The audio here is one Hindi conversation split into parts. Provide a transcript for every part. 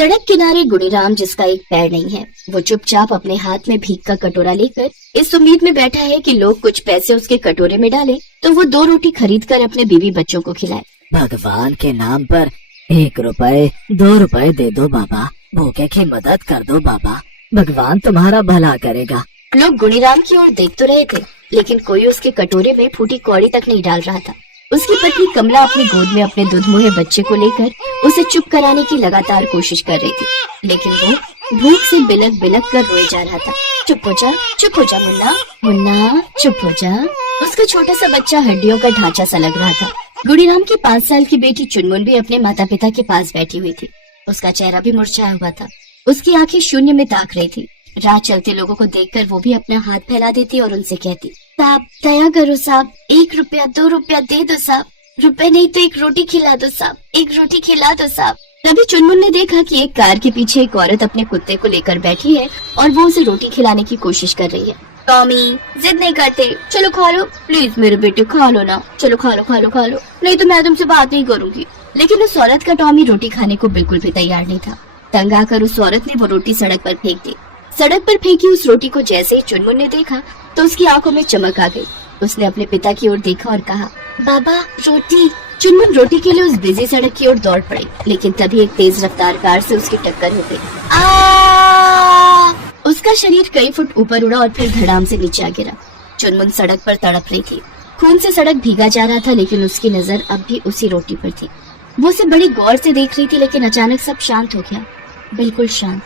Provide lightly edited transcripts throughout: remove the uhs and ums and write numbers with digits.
सड़क किनारे गुणीराम, जिसका एक पैर नहीं है, वो चुपचाप अपने हाथ में भीख का कटोरा लेकर इस उम्मीद में बैठा है कि लोग कुछ पैसे उसके कटोरे में डालें तो वो 2 रोटी खरीद कर अपने बीवी बच्चों को खिलाए। भगवान के नाम पर 1 रुपए 2 रुपए दे दो बाबा, भूखे की मदद कर दो बाबा, भगवान तुम्हारा भला करेगा। लोग गुणीराम की ओर देख तो रहे थे, लेकिन कोई उसके कटोरे में फूटी कौड़ी तक नहीं डाल रहा था। उसकी पत्नी कमला अपनी गोद में अपने दुधमुहे बच्चे को लेकर उसे चुप कराने की लगातार कोशिश कर रही थी, लेकिन वो भूख से बिलक बिलक कर रोए जा रहा था। चुप हो जा मुन्ना, मुन्ना चुप हो जा। उसका छोटा सा बच्चा हड्डियों का ढांचा सा लग रहा था। गुणीराम की 5 साल की बेटी चुनमुन भी अपने माता पिता के पास बैठी हुई थी। उसका चेहरा भी मुरझाया हुआ था, उसकी आंखें शून्य में ताक रही थी। राह चलते लोगों को देखकर वो भी अपना हाथ फैला देती और उनसे कहती, साहब दया करो साहब, 1 रुपया 2 रुपया दे दो साहब, रुपए नहीं तो 1 रोटी खिला दो साहब, 1 रोटी खिला दो साहब। तभी चुनमुन ने देखा कि एक कार के पीछे एक औरत अपने कुत्ते को लेकर बैठी है और वो उसे रोटी खिलाने की कोशिश कर रही है। टॉमी जिद नहीं करते, चलो खा लो, प्लीज मेरे बेटे खा लो ना, चलो खा लो, नहीं तो मैं तुमसे बात नहीं करूंगी। लेकिन उस औरत का टॉमी रोटी खाने को बिल्कुल भी तैयार नहीं था। तंग आकर उस औरत ने वो रोटी सड़क पर फेंक दी। सड़क पर फेंकी उस रोटी को जैसे ही चुनमुन ने देखा तो उसकी आंखों में चमक आ गई। उसने अपने पिता की ओर देखा और कहा, बाबा रोटी। चुनमुन रोटी के लिए उस बिजी सड़क की ओर दौड़ पड़ी, लेकिन तभी एक तेज रफ्तार कार से उसकी टक्कर हो गई। उसका शरीर कई फुट ऊपर उड़ा और फिर धड़ाम से नीचे आ गिरा। चुनमुन सड़क पर तड़प रही थी। खून से सड़क भीगा जा रहा था, लेकिन उसकी नजर अब भी उसी रोटी पर थी। वो उसे बड़ी गौर से देख रही थी, लेकिन अचानक सब शांत हो गया, बिल्कुल शांत।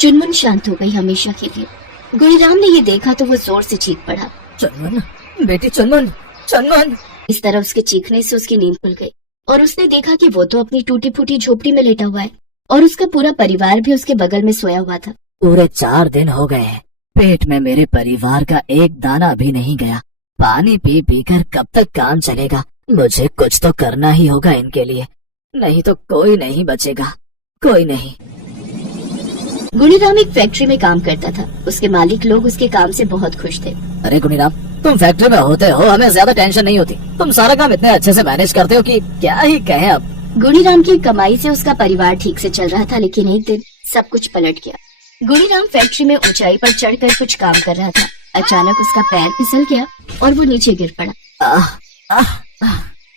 चुनमुन शांत हो गई हमेशा के लिए। गुणीराम ने ये देखा तो वो जोर से चीख पड़ा, चुनमुन बेटी, चुनमुन चुनमुन। इस तरह उसके चीखने से उसकी नींद खुल गई और उसने देखा कि वो तो अपनी टूटी फूटी झोपड़ी में लेटा हुआ है और उसका पूरा परिवार भी उसके बगल में सोया हुआ था। पूरे 4 दिन हो गए हैं, पेट में मेरे परिवार का एक दाना भी नहीं गया। पानी पी पी कर कब तक काम चलेगा? मुझे कुछ तो करना ही होगा इनके लिए, नहीं तो कोई नहीं बचेगा, कोई नहीं। गुणीराम एक फैक्ट्री में काम करता था। उसके मालिक लोग उसके काम से बहुत खुश थे। अरे गुणीराम, तुम फैक्ट्री में होते हो, हमें ज्यादा टेंशन नहीं होती। तुम सारा काम इतने अच्छे से मैनेज करते हो कि क्या ही कहें अब। गुणीराम की कमाई से उसका परिवार ठीक से चल रहा था, लेकिन एक दिन सब कुछ पलट गया। गुणीराम फैक्ट्री में ऊंचाई पर चढ़कर कुछ काम कर रहा था। अचानक उसका पैर फिसल गया और वो नीचे गिर पड़ा।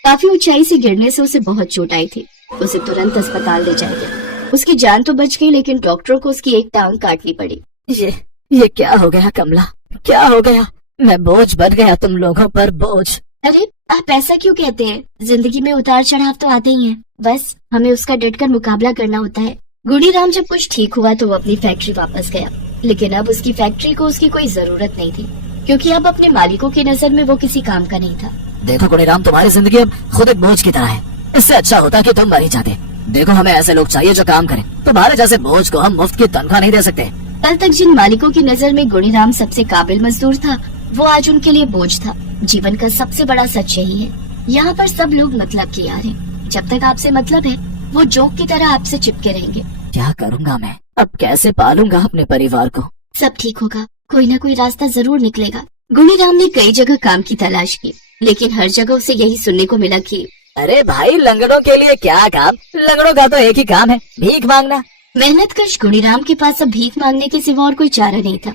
काफी ऊंचाई से गिरने से उसे बहुत चोट आई थी। उसे तुरंत अस्पताल ले जाया गया। उसकी जान तो बच गई, लेकिन डॉक्टरों को उसकी एक टांग काटनी पड़ी। ये क्या हो गया कमला, क्या हो गया? मैं बोझ बन गया तुम लोगों पर, बोझ। अरे आप ऐसा क्यों कहते हैं? जिंदगी में उतार चढ़ाव तो आते ही हैं, बस हमें उसका डटकर मुकाबला करना होता है। गुणीराम जब कुछ ठीक हुआ तो वो अपनी फैक्ट्री वापस गया, लेकिन अब उसकी फैक्ट्री को उसकी कोई जरूरत नहीं थी, क्योंकि अब अपने मालिकों की नजर में वो किसी काम का नहीं था। देखो गुणीराम, तुम्हारी जिंदगी अब खुद एक बोझ की तरह है। इससे अच्छा होता कि तुम मर ही जाते। देखो, हमें ऐसे लोग चाहिए जो काम करें। तुम्हारे जैसे बोझ को हम मुफ्त की तनख्वाह नहीं दे सकते। कल तक जिन मालिकों की नजर में गुणीराम सबसे काबिल मजदूर था, वो आज उनके लिए बोझ था। जीवन का सबसे बड़ा सच यही है, यहाँ पर सब लोग मतलब के यार हैं। जब तक आपसे मतलब है, वो जोक की तरह आपसे चिपके रहेंगे। क्या करूँगा मैं अब? कैसे पालूंगा अपने परिवार को? सब ठीक होगा, कोई न कोई रास्ता जरूर निकलेगा। गुणीराम ने कई जगह काम की तलाश की, लेकिन हर जगह उसे यही सुनने को मिला कि अरे भाई, लंगड़ों के लिए क्या काम? लंगड़ों का तो एक ही काम है, भीख मांगना। मेहनतकश गुणीराम के पास अब भीख मांगने के सिवा और कोई चारा नहीं था।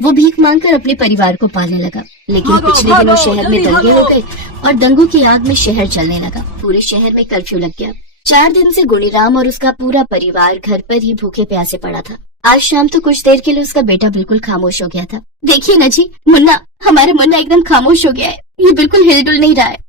वो भीख मांगकर अपने परिवार को पालने लगा, लेकिन पिछले दिनों शहर में दंगे हो गए और दंगों की आग में शहर जलने लगा। पूरे शहर में कर्फ्यू लग गया। 4 दिन से गुणीराम और उसका पूरा परिवार घर पर ही भूखे प्यासे पड़ा था। आज शाम तो कुछ देर के लिए उसका बेटा बिल्कुल खामोश हो गया था। देखिए न जी, मुन्ना, हमारा मुन्ना एकदम खामोश हो गया है, ये बिल्कुल हिलडुल नहीं रहा है।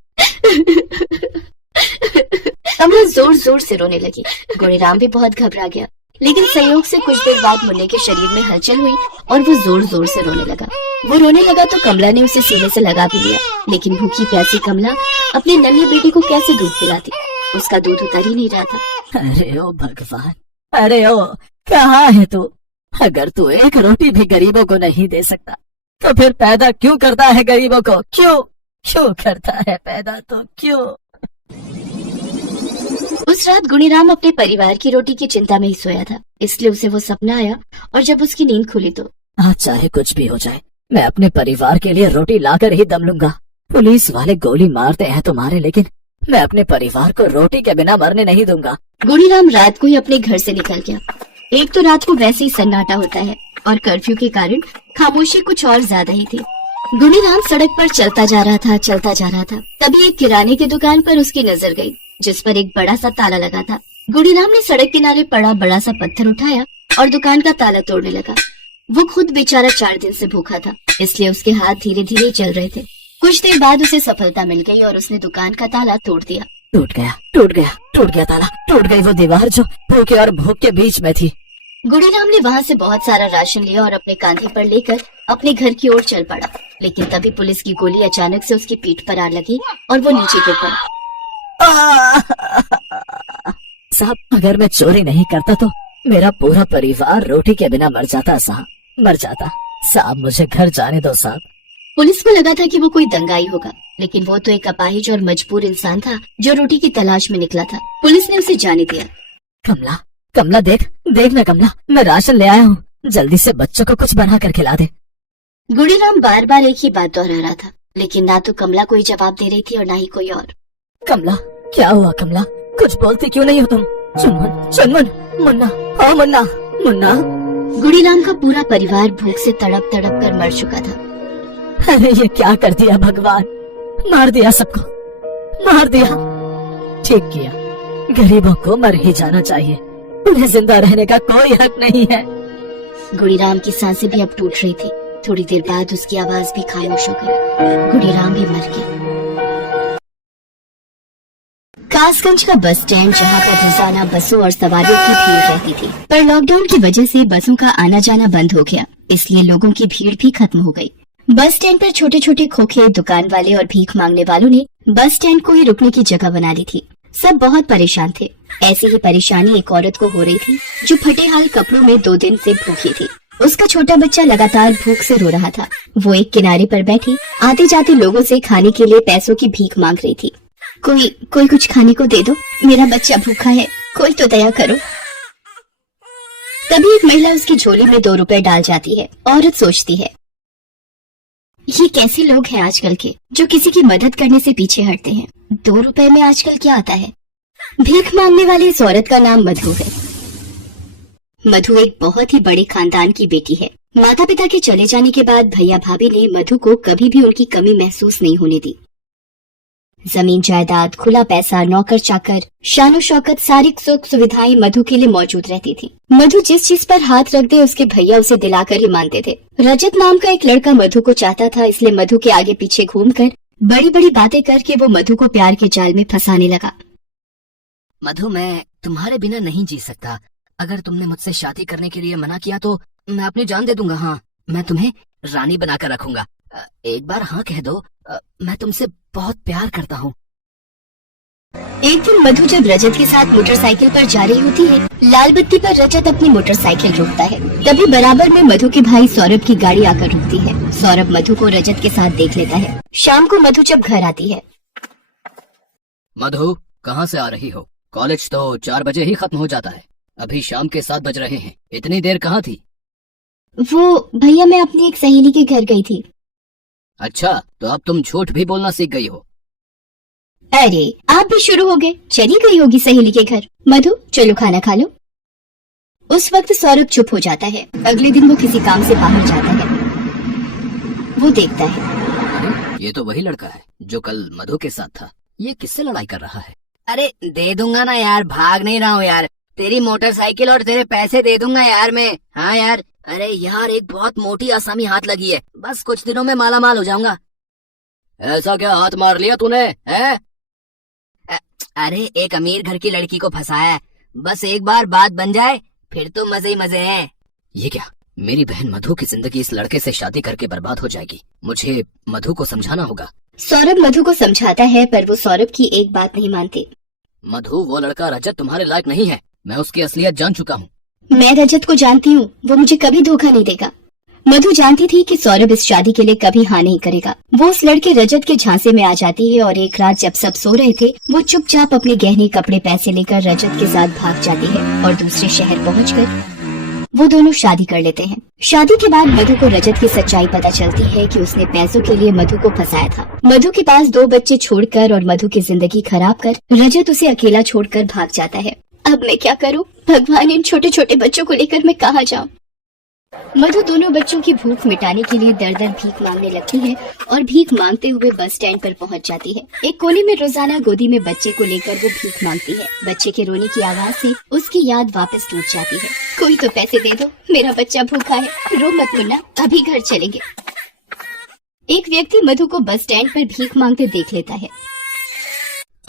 कमला जोर जोर से रोने लगी। गुणीराम भी बहुत घबरा गया, लेकिन संयोग से कुछ देर बाद मुन्ने के शरीर में हलचल हुई और वो जोर जोर से रोने लगा। वो रोने लगा तो कमला ने उसे सीने से लगा भी लिया, लेकिन भूखी प्यासी कमला अपने नन्हे बेटे को कैसे दूध पिलाती? उसका दूध उतर ही नहीं रहा था। अरे ओ भगवान, अरे ओ, कहाँ है तू? अगर तू एक रोटी भी गरीबों को नहीं दे सकता, तो फिर पैदा क्यों करता है गरीबों को? क्यों करता है पैदा, तो क्यों? उस रात गुणीराम अपने परिवार की रोटी की चिंता में ही सोया था, इसलिए उसे वो सपना आया और जब उसकी नींद खुली तो आज चाहे कुछ भी हो जाए, मैं अपने परिवार के लिए रोटी लाकर ही दम लूंगा। पुलिस वाले गोली मारते हैं तुम्हारे, लेकिन मैं अपने परिवार को रोटी के बिना मरने नहीं दूंगा। गुणीराम रात को ही अपने घर से निकल गया एक तो रात को वैसे ही सन्नाटा होता है और कर्फ्यू के कारण खामोशी कुछ और ज्यादा ही थी। गुणीराम सड़क पर चलता जा रहा था। तभी एक किराने की दुकान पर उसकी नजर गई, जिस पर एक बड़ा सा ताला लगा था। गुणीराम ने सड़क किनारे पड़ा बड़ा सा पत्थर उठाया और दुकान का ताला तोड़ने लगा। वो खुद बेचारा 4 दिन से भूखा था, इसलिए उसके हाथ धीरे धीरे चल रहे थे। कुछ देर बाद उसे सफलता मिल गई और उसने दुकान का ताला तोड़ दिया। टूट गया ताला, टूट गई वो दीवार जो भूखे और भूख के बीच में थी। गुणीराम ने वहाँ से बहुत सारा राशन लिया और अपने कांधे पर लेकर अपने घर की ओर चल पड़ा। लेकिन तभी पुलिस की गोली अचानक से उसकी पीठ पर आ लगी और वो नीचे गिर पड़ा। साहब, अगर मैं चोरी नहीं करता तो मेरा पूरा परिवार रोटी के बिना मर जाता साहब, मर जाता। साहब, मुझे घर जाने दो साहब। पुलिस को लगा था कि वो कोई दंगाई होगा, लेकिन वो तो एक अपाहिज और मजबूर इंसान था जो रोटी की तलाश में निकला था। पुलिस ने उसे जाने दिया। कमला देख ना कमला, मैं राशन ले आया हूँ, जल्दी से बच्चों को कुछ बना कर खिला दे। गुणीराम बार बार एक ही बात दोहरा रहा था, लेकिन ना तो कमला कोई जवाब दे रही थी और ना ही कोई और। कमला, क्या हुआ कमला? कुछ बोलती क्यों नहीं हो तुम? चुनमुन, मुन्ना, हाँ मुन्ना। गुणीराम का पूरा परिवार भूख से तड़प कर मर चुका था। अरे ये क्या कर दिया भगवान, मार दिया सबको, मार दिया। ठीक किया, गरीबों को मर ही जाना चाहिए, उन्हें जिंदा रहने का कोई हक नहीं है। गुणीराम की सांसें भी अब टूट रही थी। थोड़ी देर बाद उसकी आवाज भी खामोश हो गई। गुणीराम भी मर गया। कासगंज का बस स्टैंड, जहाँ पर रोजाना बसों और सवारियों की भीड़ रहती थी, पर लॉकडाउन की वजह से बसों का आना जाना बंद हो गया, इसलिए लोगों की भीड़ भी खत्म हो गई। बस स्टैंड पर छोटे छोटे खोखे दुकान वाले और भीख मांगने वालों ने बस स्टैंड को ही रुकने की जगह बना ली थी। सब बहुत परेशान थे। ऐसी ही परेशानी एक औरत को हो रही थी जो फटे हाल कपड़ों में 2 दिन से भूखी थी। उसका छोटा बच्चा लगातार भूख से रो रहा था। वो एक किनारे पर बैठी आते जाते लोगों से खाने के लिए पैसों की भीख मांग रही थी। कोई कुछ खाने को दे दो, मेरा बच्चा भूखा है, कोई तो दया करो। तभी एक महिला उसकी झोली में 2 रुपए डाल जाती है। औरत सोचती है, ये कैसे लोग हैं आजकल के जो किसी की मदद करने से पीछे हटते हैं। 2 रुपए में आजकल क्या आता है। भीख मांगने वाली इस औरत का नाम मधु है। मधु एक बहुत ही बड़े खानदान की बेटी है। माता पिता के चले जाने के बाद भैया भाभी ने मधु को कभी भी उनकी कमी महसूस नहीं होने दी। जमीन जायदाद, खुला पैसा, नौकर चाकर, शानो शौकत, सारी सुख सुविधाएं मधु के लिए मौजूद रहती थी। मधु जिस चीज पर हाथ रख दे उसके भैया उसे दिलाकर ही मानते थे। रजत नाम का एक लड़का मधु को चाहता था, इसलिए मधु के आगे पीछे घूमकर बड़ी बड़ी बातें करके वो मधु को प्यार के जाल में फंसाने लगा। मधु, मैं तुम्हारे बिना नहीं जी सकता। अगर तुमने मुझसे शादी करने के लिए मना किया तो मैं अपनी जान दे दूंगा। हाँ, मैं तुम्हें रानी बनाकर रखूंगा। एक बार हाँ कह दो, मैं तुमसे बहुत प्यार करता हूँ। एक दिन मधु जब रजत के साथ मोटरसाइकिल पर जा रही होती है, लाल बत्ती पर रजत अपनी मोटरसाइकिल रोकता है। तभी बराबर में मधु के भाई सौरभ की गाड़ी आकर रुकती है। सौरभ मधु को रजत के साथ देख लेता है। शाम को मधु जब घर आती है। मधु, कहाँ से आ रही हो? कॉलेज तो 4 बजे ही खत्म हो जाता है, अभी शाम के 7 बज रहे हैं, इतनी देर कहाँ थी? वो भैया, मैं अपनी एक सहेली के घर गई थी। अच्छा, तो अब तुम झूठ भी बोलना सीख गई हो। अरे आप भी शुरू हो गए, चली गई होगी सहेली के घर। मधु चलो खाना खा लो। उस वक्त सौरभ चुप हो जाता है। अगले दिन वो किसी काम से बाहर जाता है। वो देखता है, ये तो वही लड़का है जो कल मधु के साथ था। ये किससे लड़ाई कर रहा है? अरे दे दूंगा ना यार, भाग नहीं रहा हूँ यार। तेरी मोटरसाइकिल और तेरे पैसे दे दूंगा यार मैं। हाँ यार। अरे यार, एक बहुत मोटी आसामी हाथ लगी है, बस कुछ दिनों में माला माल हो जाऊंगा। ऐसा क्या हाथ मार लिया तूने, है? अरे एक अमीर घर की लड़की को फंसाया है, बस एक बार बात बन जाए फिर तो मजे ही मजे हैं। ये क्या, मेरी बहन मधु की जिंदगी इस लड़के से शादी करके बर्बाद हो जाएगी। मुझे मधु को समझाना होगा। सौरभ मधु को समझाता है, पर वो सौरभ की एक बात नहीं मानते। मधु, वो लड़का रजत तुम्हारे लायक नहीं है, मैं उसकी असलियत जान चुका हूँ। मैं रजत को जानती हूँ, वो मुझे कभी धोखा नहीं देगा। मधु जानती थी कि सौरभ इस शादी के लिए कभी हाँ नहीं करेगा। वो उस लड़के रजत के झांसे में आ जाती है और एक रात जब सब सो रहे थे, वो चुपचाप अपने गहने कपड़े पैसे लेकर रजत के साथ भाग जाती है और दूसरे शहर पहुंचकर वो दोनों शादी कर लेते हैं। शादी के बाद मधु को रजत की सच्चाई पता चलती है कि उसने पैसों के लिए मधु को फंसाया था। मधु के पास 2 बच्चे छोड़कर और मधु की जिंदगी खराब कर रजत उसे अकेला छोड़कर भाग जाता है। अब मैं क्या करूं? भगवान, इन छोटे छोटे बच्चों को लेकर मैं कहाँ जाऊं? मधु दोनों बच्चों की भूख मिटाने के लिए दर दर भीख मांगने लगती है और भीख मांगते हुए बस स्टैंड पर पहुंच जाती है। एक कोने में रोजाना गोदी में बच्चे को लेकर वो भीख मांगती है। बच्चे के रोने की आवाज से उसकी याद वापस टूट जाती है। कोई तो पैसे दे दो, मेरा बच्चा भूखा है। रो मत मुन्ना, अभी घर चलेंगे। एक व्यक्ति मधु को बस स्टैंड पर भीख मांगते देख लेता है।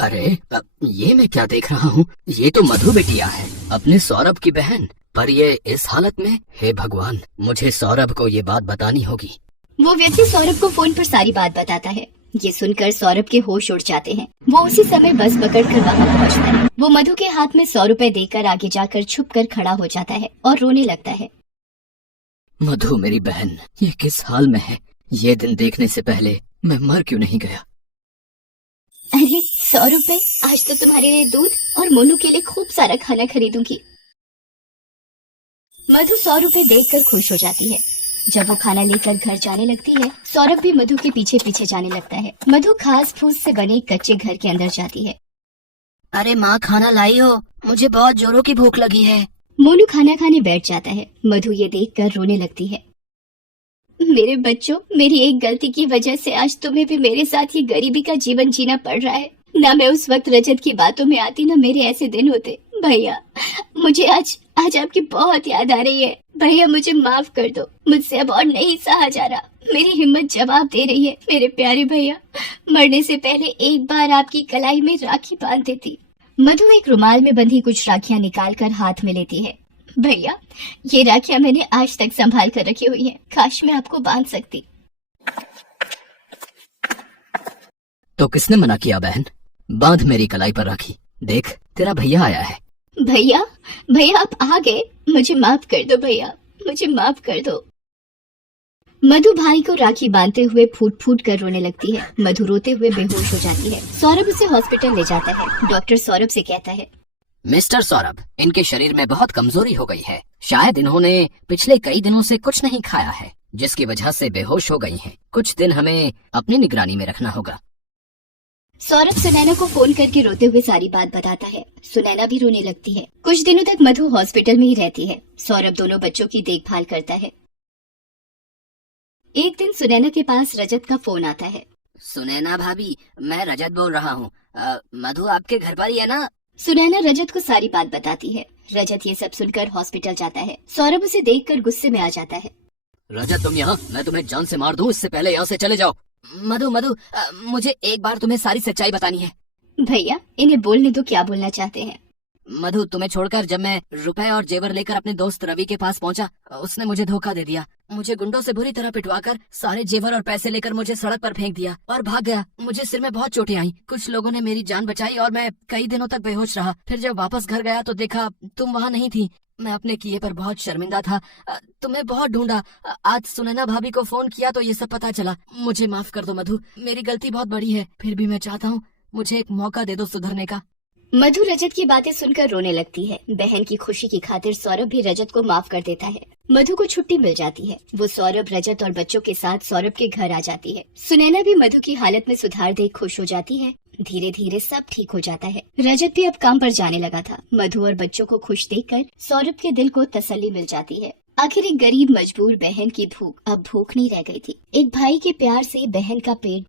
अरे ये मैं क्या देख रहा हूँ? ये तो मधु बिटिया है, अपने सौरभ की बहन। पर ये इस हालत में? हे भगवान, मुझे सौरभ को ये बात बतानी होगी। वो व्यक्ति सौरभ को फोन पर सारी बात बताता है। ये सुनकर सौरभ के होश उड़ जाते हैं। वो उसी समय बस पकड़कर वहाँ पहुँचता है। वो मधु के हाथ में 100 रुपए देकर आगे जाकर छुप कर खड़ा हो जाता है और रोने लगता है। मधु मेरी बहन, ये किस हाल में है? ये दिन देखने से पहले मैं मर क्यों नहीं गया? अरे 100 रुपए, आज तो तुम्हारे लिए दूध और मोनू के लिए खूब सारा खाना खरीदूंगी। मधु 100 रुपए देखकर खुश हो जाती है। जब वो खाना लेकर घर जाने लगती है, सौरभ भी मधु के पीछे पीछे जाने लगता है। मधु घास फूस से बने कच्चे घर के अंदर जाती है। अरे माँ, खाना लाई हो? मुझे बहुत जोरों की भूख लगी है। मोनू खाना खाने बैठ जाता है। मधु ये देखकर रोने लगती है। मेरे बच्चों, मेरी एक गलती की वजह से आज तुम्हें भी मेरे साथ ये गरीबी का जीवन जीना पड़ रहा है। ना मैं उस वक्त रजत की बातों में आती, ना मेरे ऐसे दिन होते। भैया, मुझे आज आपकी बहुत याद आ रही है। भैया मुझे माफ कर दो, मुझसे अब और नहीं सहा जा रहा। मेरी हिम्मत जवाब दे रही है। मेरे प्यारे भैया, मरने से पहले एक बार आपकी कलाई में राखी बांध देती। मधु एक रुमाल में बंधी कुछ राखियां निकालकर हाथ में लेती है। भैया, ये राखियां मैंने आज तक संभाल कर रखी हुई हैं। काश मैं आपको बांध सकती। तो किसने मना किया बहन? बांध मेरी कलाई पर राखी। देख, तेरा भैया आया है। भैया, भैया आप आ गए। मुझे माफ कर दो भैया, मुझे माफ कर दो। मधु भाई को राखी बांधते हुए फूट फूट कर रोने लगती है। मधु रोते हुए बेहोश हो जाती है। सौरभ उसे हॉस्पिटल ले जाता है। डॉक्टर सौरभ से कहता है, मिस्टर सौरभ, इनके शरीर में बहुत कमजोरी हो गई है। शायद इन्होंने पिछले कई दिनों से कुछ नहीं खाया है, जिसकी वजह से बेहोश हो गई हैं। कुछ दिन हमें अपनी निगरानी में रखना होगा। सौरभ सुनैना को फोन करके रोते हुए सारी बात बताता है। सुनैना भी रोने लगती है। कुछ दिनों तक मधु हॉस्पिटल में ही रहती है। सौरभ दोनों बच्चों की देखभाल करता है। एक दिन सुनैना के पास रजत का फोन आता है। सुनैना भाभी, मैं रजत बोल रहा हूँ। मधु आपके घर पर ही है ना? सुनैना रजत को सारी बात बताती है। रजत ये सब सुनकर हॉस्पिटल जाता है। सौरभ उसे देखकर गुस्से में आ जाता है। रजत, तुम यहाँ? मैं तुम्हें जान से मार दूँ, इससे पहले यहाँ से चले जाओ। मधु मधु, मुझे एक बार तुम्हें सारी सच्चाई बतानी है। भैया, इन्हें बोलने दो, क्या बोलना चाहते हैं। मधु, तुम्हें छोड़कर जब मैं रुपए और जेवर लेकर अपने दोस्त रवि के पास पहुंचा, उसने मुझे धोखा दे दिया। मुझे गुंडों से बुरी तरह पिटवाकर सारे जेवर और पैसे लेकर मुझे सड़क पर फेंक दिया और भाग गया। मुझे सिर में बहुत चोटें आई। कुछ लोगों ने मेरी जान बचाई और मैं कई दिनों तक बेहोश रहा। फिर जब वापस घर गया तो देखा तुम वहाँ नहीं थी। मैं अपने किए पर बहुत शर्मिंदा था। तुम्हें बहुत ढूंढा। आज सुनैना भाभी को फोन किया तो ये सब पता चला। मुझे माफ कर दो मधु, मेरी गलती बहुत बड़ी है। फिर भी मैं चाहता हूँ मुझे एक मौका दे दो सुधरने का। मधु रजत की बातें सुनकर रोने लगती है। बहन की खुशी की खातिर सौरभ भी रजत को माफ कर देता है। मधु को छुट्टी मिल जाती है। वो सौरभ, रजत और बच्चों के साथ सौरभ के घर आ जाती है। सुनैना भी मधु की हालत में सुधार देख खुश हो जाती है। धीरे धीरे सब ठीक हो जाता है। रजत भी अब काम पर जाने लगा था। मधु और बच्चों को खुश देखकर सौरभ के दिल को तसल्ली मिल जाती है। आखिर एक गरीब मजबूर बहन की भूख अब भूख नहीं रह गई थी। एक भाई के प्यार से बहन का पेट